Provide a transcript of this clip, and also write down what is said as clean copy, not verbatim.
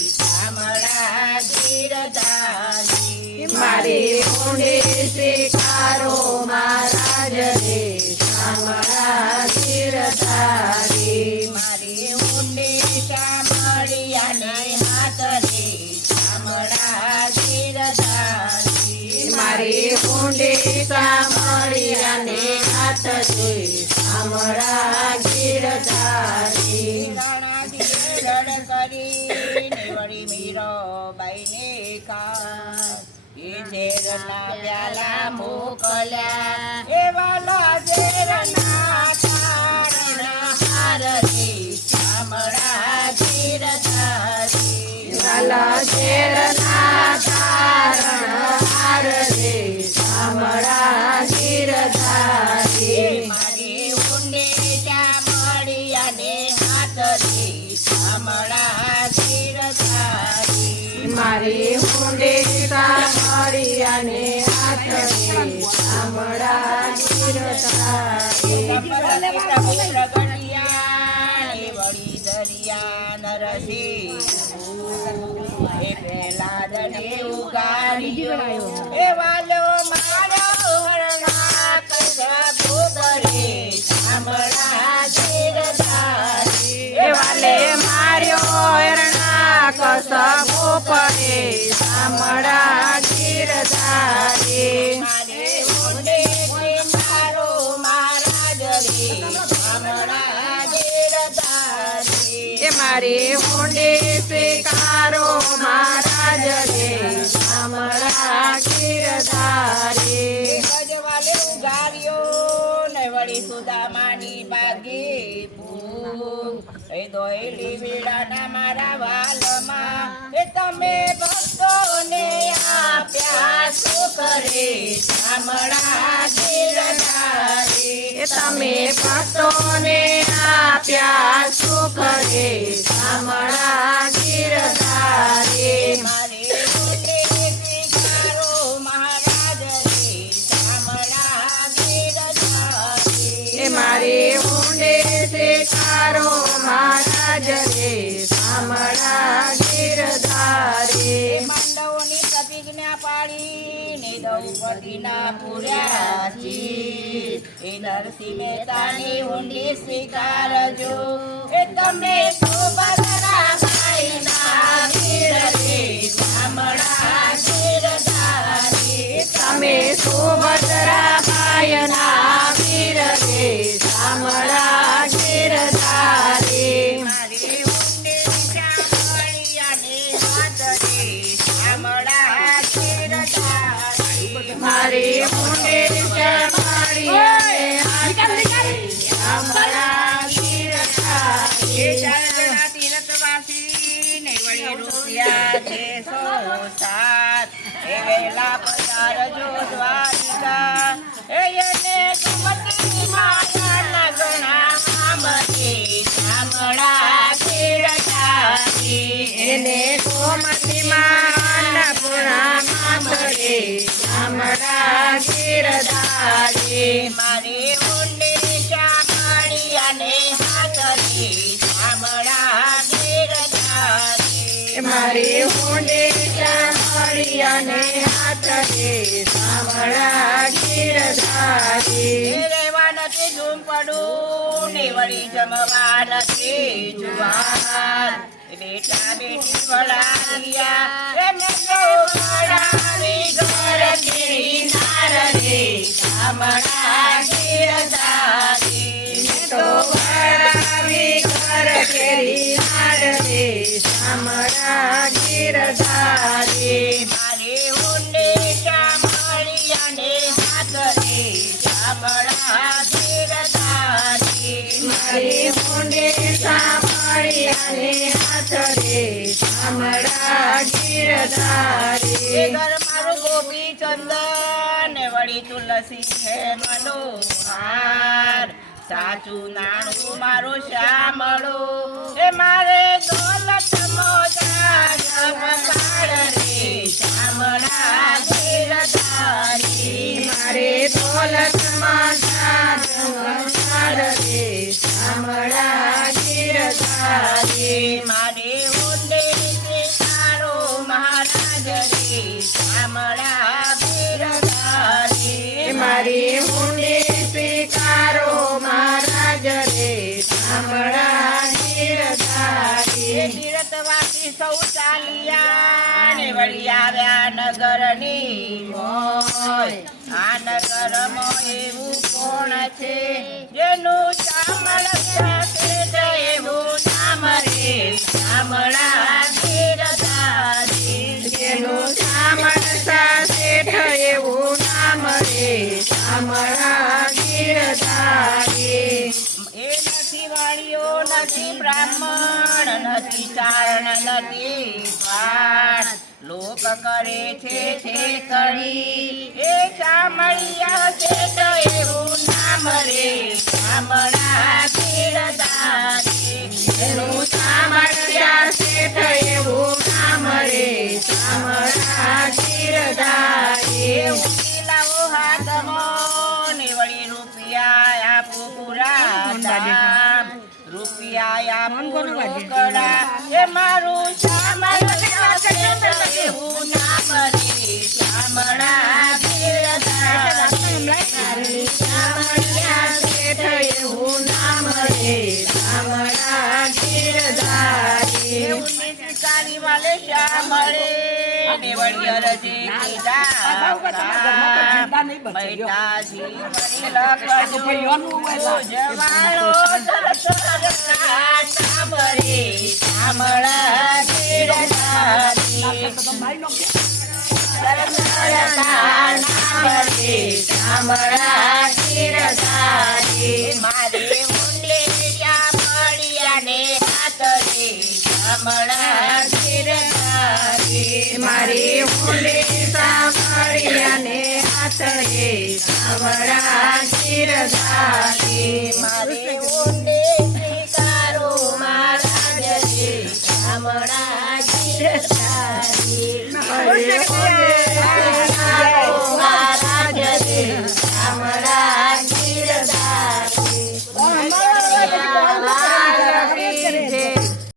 શામળા ગીરધારી મારી ઊંડી સ્વીકારો મહારાજ રે શામળા ગીરધારી મારી ઊંડી શામળિયાને હાથ રે શામળા ગીરધારી મારી ઊંડી શામળિયાને હાથ રે શામળા ગીરધારી રાણાજી રડ કરીને વળી મીરાબાઈને ખાસ એ ઝેરના પ્યાલા મોકલ્યા એવા ઝેરના તારણ હાર રે શામળા ગીરધારી વાલા ઝેરના તારણ હાર રે શામળા ગીરધારી મારી ઊંડી શામળિયાને હાથ રે શામળા ગીરધારી મારી ઊંડી શામળિયાને હાથ રે શામળા ગીરધારી વળી દરિયા નરસિંહ એ પ્રહલાદને ઉગાડ્યો એ વાલો મારો હરનાથ સબુ કરે શામળા ગીરધારી એ વાલે માર્યો હરણા કસબો પડે શામળા ગીરધારી મારે ઊંડે મારો મહારાજ રે શામળા ગીરધારી એ મારી ઊંડી સ્વીકારો મહારાજ રે શામળા ગીરધારી ગજવાલે ઉગાર્યો ને વળી સુદામાની બાગી ફૂલ એ દોયલી વીડાના મારા વાલમાં એ તમે ભક્તોને આપ્યા સુખ રે શામળા ગીરધારી એ તમે ભક્તોને આપ્યા સુખ રે શામળા ગીરધારી મારી ઊંડી સ્વીકારો મહારાજ રે શામળા ગીરધારી એ મારી ઊંડી સ્વીકારો મહારાજ રે શામળા ગીરધારી માંડવોની પ્રતિજ્ઞા પાડીને દ્રૌપદીના પૂર્યા છી એ નરસિંહ મહેતાની ઊંડી સ્વીકારજો એ તમને સુભદ્રા બાઈના વીર રે શામળા ગીરધારી તમે સુભદ્રા બાયના વીર રે શામળા ગીરધારી મારી ઊંડી શામળિયાને હાથ રે શામળા ગીરધારી મારી ઊંડી શામળિયાને હાથ રે શામળા ગીરધારી તીરથવાસીને વળી રૂપિયા 607 એ વેલા પધારજો દ્વારિકા એને ગમતી માતાના ગણા સાંભળે શામળા ગીરધારી એને ગોમતી માનપુરા માથડે શામળા ગીરધારી મારી ઊંડી શામળિયાને હાથ રે શામળા ગીરધારી મારી ઊંડી શામળિયાને હાથ રે શામળા ગીરધારી રેવા નથી ઝૂંપડું ને વળી જમવા નથી જુવાર બેટા બેટી વળાવ્યા એમને તો વળાવી ઘર કેરી નાર રે શામળા ગીરધારી તો વળાવી ઘર કેરી હાર રે શામળા ગીરધારી મારી ઊંડી શામળિયાને હાથ રે શામળા ગીરધારી મારી ઊંડી શામળિયાને હાથ રે શામળા ગીરધારી ઘર મારું ગોપી ચંદન ને વળી તુલસી હે મનોહાર સાચું નાણું મારો શામળો એ મારે દોલત મોજા જમકાળ રે શામળા ગીરધારી મારે દોલતમાં સાધન રે શામળા ગીરધારી મારે એ તીર્થવાસી સૌ ચાલ્યા ને વળી આવ્યા નગરની મોય. આ નગરમાં એવું કોણ છે જેનું શામળા શેઠ એવું નામ રે શામળા ગીરધારી. જેનું શામળા શેઠ એવું નામ રે શામળા ગીરધારી. એ નથી વાણિયો નથી બ્રાહ્મણ નથી ચારણ નથી પાણ. લોક કરે છે કડી એ શામળિયા શેઠ એવું નામ રે શામળા ગીરધારી. જેનું શામળા શેઠ એવું નામ રે શામળા ગીરધારી. લાવો હાથમાં ને વળી રૂપિયા આપો પૂરા દામ. રૂપિયા આપો રોકડા એ મારું શામળિયા શેઠ એવું નામ રે શામળા ગીરધારી. શામળિયા શેઠ એવું નામ રે શામળા ગીરધારી. કાળી વાલે શામળે ને વળી અરજી કીધા મૈતાજી વળી લખજો જવાળો દશરથના નામ રે શામળા ગીરધારી. દશરથના નામ રે શામળા ગીરધારી. મારે ઉંડેરિયા મળ્યા ને હાથ રે શામળા ગીરધારી. મારી ઊંડે સાંભળ્યાને હાથ રે શામળા ગીરધારી. મારે ઊંડે સ્વીકારો મહારાજ રે શામળા ગીરધારી. મારી ઊંડે સાંભળ્યાને મહારાજ રે